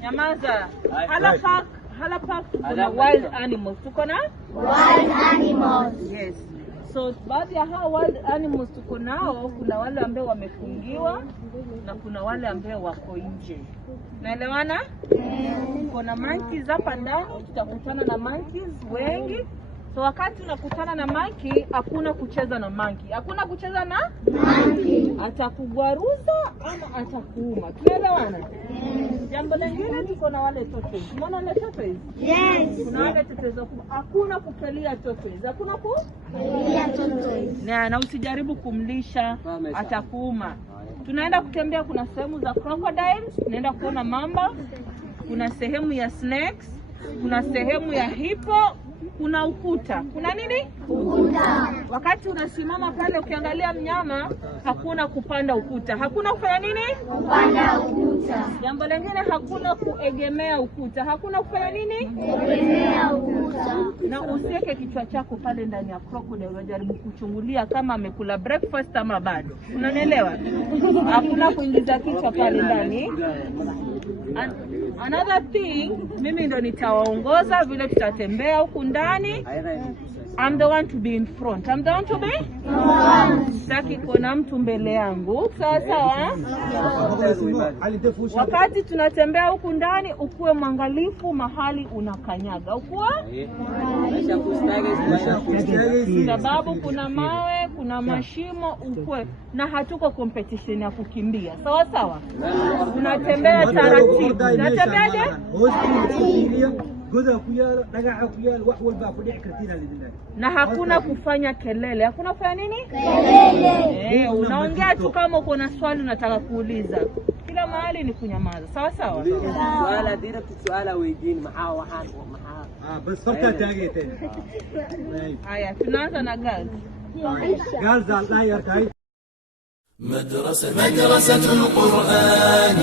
Nyamaza. Hala Park kuna wild animals. Tuko na? Wild animals. Yes. So baadhi ya hao wild animals tuko nao, kuna wale ambao wamefungiwa na kuna wale ambao wako nje. Naelewana? Kuna monkeys hapa ndani, tutakutana na monkeys wengi. So wakati unakutana na monkey, hakuna kucheza na monkey. Hakuna kucheza na Monkey. Atakugwaruza ama atakuuma. Tunaelewana? Jambo lingine tuko na wale tortoise. Unaona wale tortoise? Yes. Kuna wale tortoise hakuna kukalia tortoise. Hakuna kukalia tortoise. Na usijaribu kumlisha, atakuuma. Tunaenda kutembea, kuna sehemu za crocodiles, tunaenda kuona mamba, kuna sehemu ya snakes, kuna sehemu ya hippo, kuna ukuta. Kuna nini? Ukuta. Wakati unasimama pale ukiangalia mnyama, hakuna kupanda ukuta. Hakuna kufanya nini? Kupanda ukuta. Jambo lingine, hakuna kuegemea ukuta. Hakuna kufanya nini? Kuegemea ukuta. Na usiweke kichwa chako pale ndani ya crocodile unajaribu kuchungulia kama amekula breakfast ama bado. Unanielewa? Hakuna kuingiza kichwa pale ndani. Another thing, mimi ndo nitawaongoza vile tutatembea huku ndani. I'm the one to be in front. I'm the one to be sitaki kuna mtu mbele yangu. Sawa sawa? Wakati tunatembea huku ndani, ukuwe mwangalifu mahali unakanyaga. Ukuwa? Sababu kuna mawe, kuna mashimo, ukuwe. Na hatuko competition ya kukimbia. Sawa sawa? Unatembea taratibu. Unatembeaje? Na hakuna kufanya kelele. Hakuna kufanya nini? Kelele. Unaongea tu kama uko na swali unataka kuuliza. Kila mahali ni kunyamaza. Sawa sawa? Swala dira swala wengine waxaan bas qabta taageeteen. Haya, tunaanza na girls. Girls Allah yarkai. مدرسة القرآن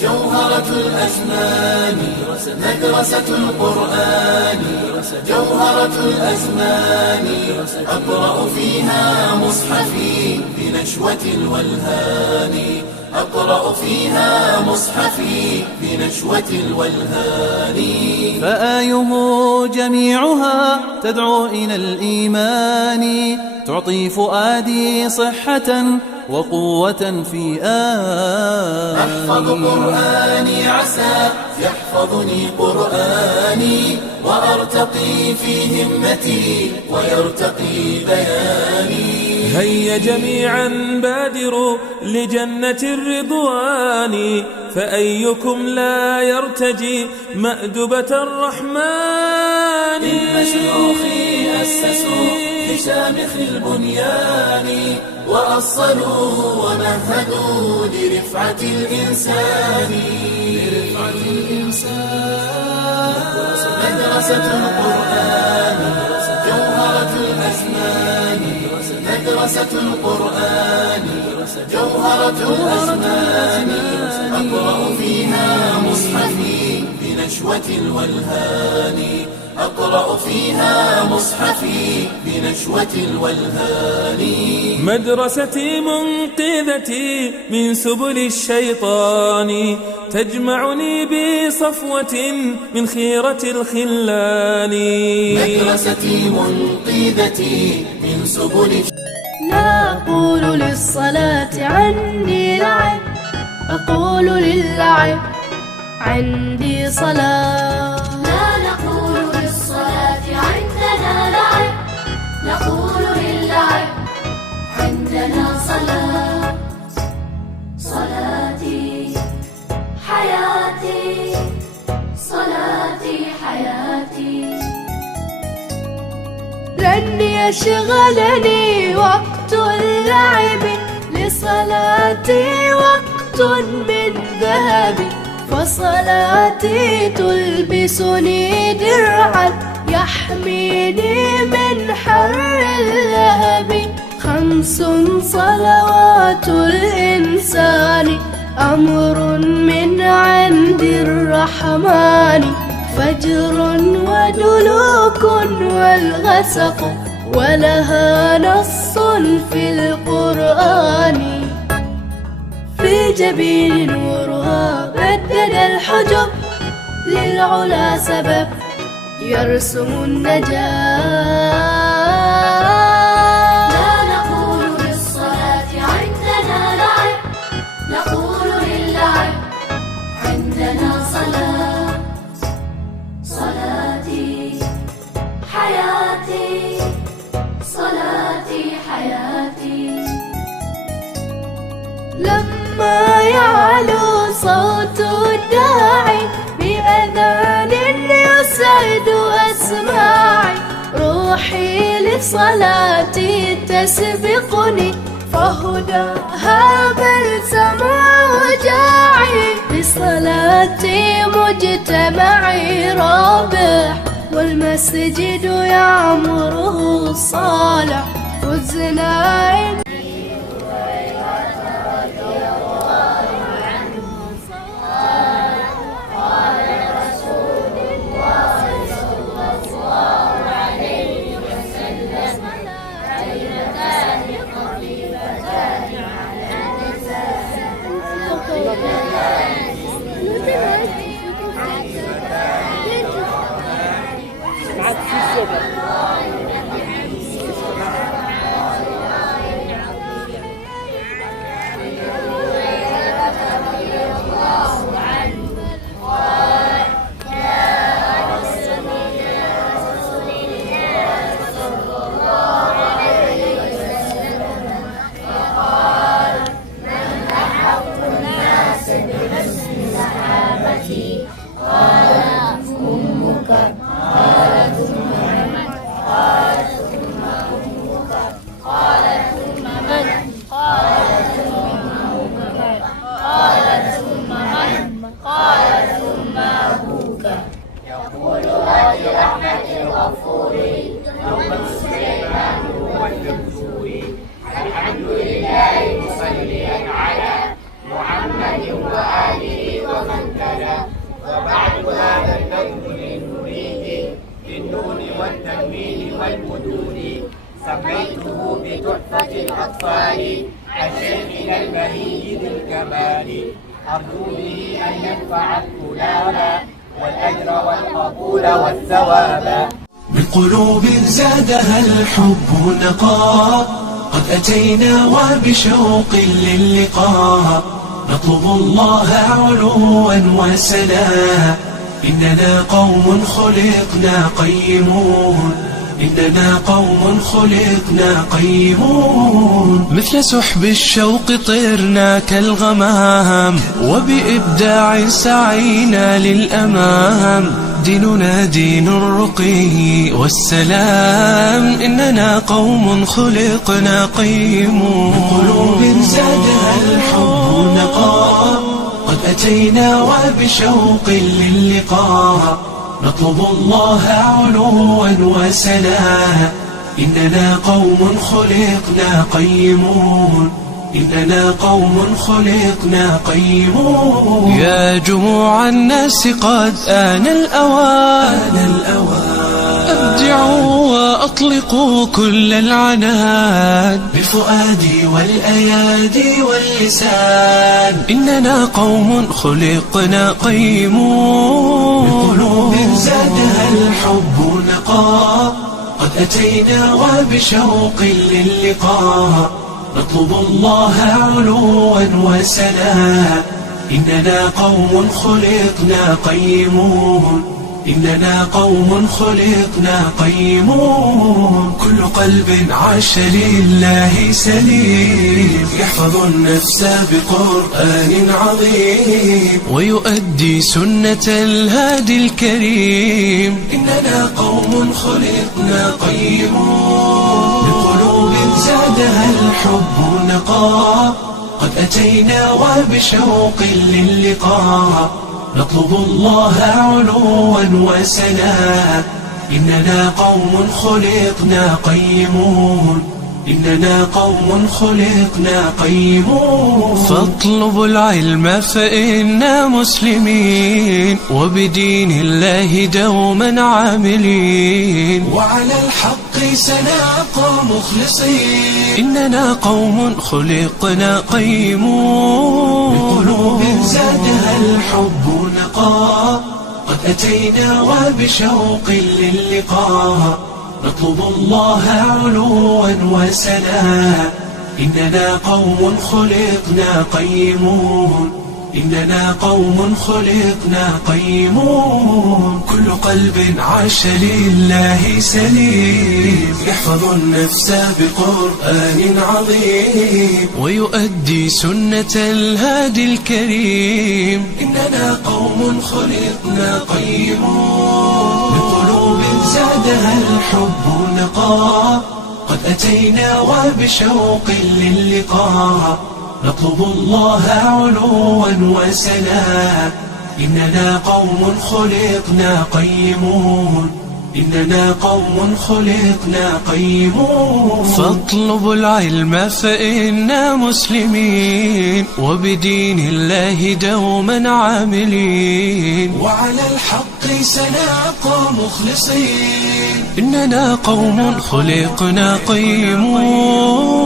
جوهرة الأزمان مدرسة القرآن جوهرة الأزمان أقرأ فيها مصحفي بنشوة الولهان أقرأ فيها مصحفي بنشوة الولهان فآيه جميعها تدعو إلى الإيمان تعطي فؤادي صحة وقوة في أحفظ قرآني عسى يحفظني قرآني وأرتقي في همتي ويرتقي بياني هيا جميعا بادروا لجنة الرضوان فأيكم لا يرتجي مأدبة الرحمن إن شيوخي أسسوا لشامخ البنيان وأصلوا ومهدوا لرفعة الإنسان مدرسة القرآن جوهرة الأزمان مدرسة القرآن جوهرة الأزمان أقرأ فيها مصحفي بنشوة الولهان أقرأ فيها مصحفي بنشوة الولهان مدرستي منقذتي من سبل الشيطان تجمعني بصفوة من خيرة الخلان مدرستي منقذتي من سبل لا أقول للصلاة عندي لعب أقول للعب عندي صلاة لا نقول للصلاة عندنا لعب نقول للعب عندنا صلاة صلاتي حياتي صلاتي حياتي لن يشغلني وقت اللعب لصلاتي وقت من ذهب فصلاتي تلبسني درعا يحميني من حر اللهب 5 صلوات الإنسان أمر من عند الرحمن فجر ودلوك والغسق ولها نص في القرآن في جبين نورها بدد الحجب للعلا سبب يرسم النجاة. لا نقول للصلاة عندنا لعب، نقول للعب عندنا صلاة. صلاتي حياتي، صلاتي حياتي. لما يعلو صوت الداعي بأذان يسعد أسماعي، روحي لصلاتي تسبقني، فهداها بلسمع وجاعي. بصلاتي مجتمعي رابح، والمسجد يعمره الصالح. فزنا سميته بتحفة الأطفال الشيخ البهي ذي الكمال، أرجو به أن ينفع الطلاب والأجر والقبول والثواب. من قلوب زادها الحب نقاء، قد أتينا وبشوق للقاء، نطلب الله علوا وسنا. إننا قوم خلقنا قيمون، إننا قوم خلقنا قيمون. مثل سحب الشوق طرنا كالغمام، وبإبداع سعينا للأمام. ديننا دين الرقي والسلام، إننا قوم خلقنا قيمون. من قلوب زادها الحب نقاء، قد أتينا وبشوق للقاء، نطلب الله علوا وسنا. إننا قوم خلقنا قيمون، إننا قوم خلقنا قيمون. يا جموع الناس قد آن الأوان، أبدعوا وأطلقوا كل العنان، بفؤادي والأيادي واللسان. إننا قوم خلقنا قيمون. بقلوب زادها الحب نقاء، قد أتينا وبشوق للقاء، نطلب الله علوا وسنا. إننا قوم خلقنا قيمون، إننا قوم خلقنا قيمون. كل قلب عاش لله سليم، يحفظ النفس بقرآن عظيم، ويؤدي سنة الهادي الكريم. إننا قوم خلقنا قيمون. بقلوب زادها الحب نقاء، قد أتينا وبشوق للقاء، نطلب الله علوا وسنا. إننا قوم خلقنا قيمون، إننا قوم خلقنا قيمون. فاطلبوا العلم فإنا مسلمين وبدين الله دوما عاملين وعلى الحق سنبقى مخلصين. إننا قوم خلقنا قيمون بقلوب زادها الحب نقاء قد أتينا وبشوق للقاء نطلب الله علوا وسنا. إننا قوم خلقنا قيمون. إننا قوم خلقنا قيمون. كل قلب عاش لله سليم يحفظ النفس بقرآن عظيم ويؤدي سنة الهادي الكريم. إننا قوم خلقنا قيمون بقلوب زادها الحب نقاء قد أتينا وبشوق للقاء نطلب الله علوا وسنا. إننا قوم خلقنا قيمون. إننا قوم خلقنا قيمون. فاطلبوا العلم فإنا مسلمين وبدين الله دوما عاملين وعلى الحق سنبقى مخلصين. إننا قوم خلقنا قيمون.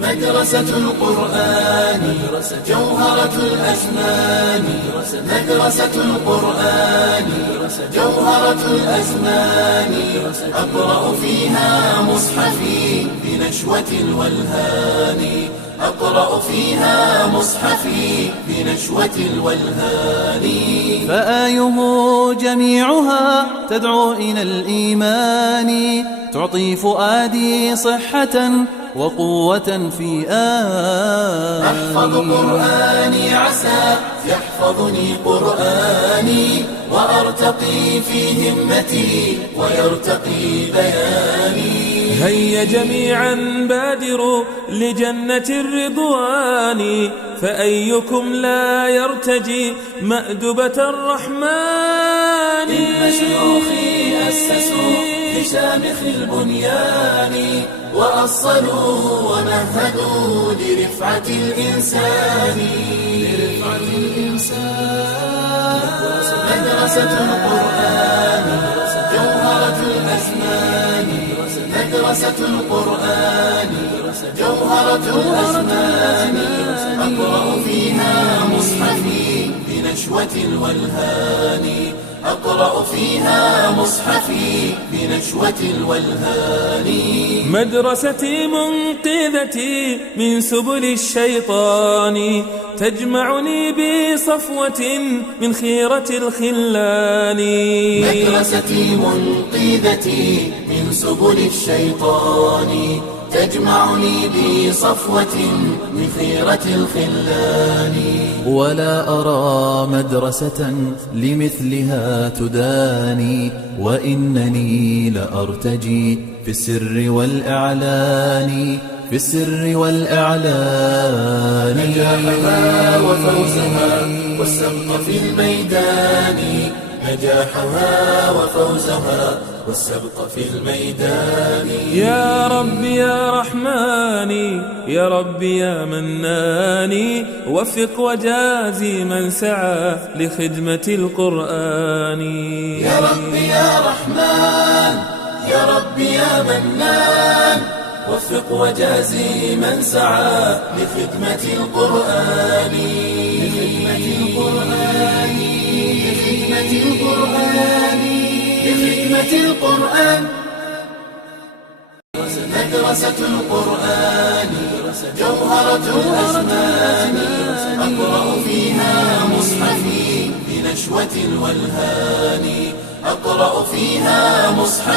مدرسة القرآن جوهرة الأزمان. مدرسة القرآن جوهرة الأزمان. أقرأ فيها مصحفي بنشوة الولهان. أقرأ فيها مصحفي بنشوة الولهان. فآيه جميعها تدعو إلى الإيمان تعطي فؤادي صحة وقوة في أحفظ قرآني عسى يحفظني قرآني وأرتقي في همتي ويرتقي بياني. هيا جميعا بادروا لجنة الرضوان فأيكم لا يرتجي مأدبة الرحمن. إن شيوخي أسسوا لشامخ البنيان وأصلوا ومهدوا لرفعة الإنسان. مدرسة القرآن جوهرة الأزمان. مدرسة القرآن جوهرة الأزمان. أقرأ فيها مصحفي بنشوة الولهان. أقرأ فيها مصحفي بنشوة الولهان. مدرستي منقذتي من سبل الشيطان تجمعني بصفوة من خيرة الخلان. مدرستي منقذتي من سبل الشيطان تجمعني بصفوة من خيرة الخلان. ولا أرى مدرسة لمثلها تداني وإنني لأرتجي في السر والإعلان. في السر والإعلان. نجاحها وفوزها والسبق في الميدان. نجاحها وفوزها والسبق في الميدان. يا رب يا رحماني يا رب يا مناني وفق وجازي من سعى لخدمة القرآن. يا رب يا رحمن يا رب يا منان وفق وجازي من سعى لخدمة القرآن. لخدمة القرآن. لخدمة القرآن. مدرسة القرآن جوهرة الأزمان. أقرأ فيها مصحفي بنشوة الولهان. أقرأ فيها مصحفي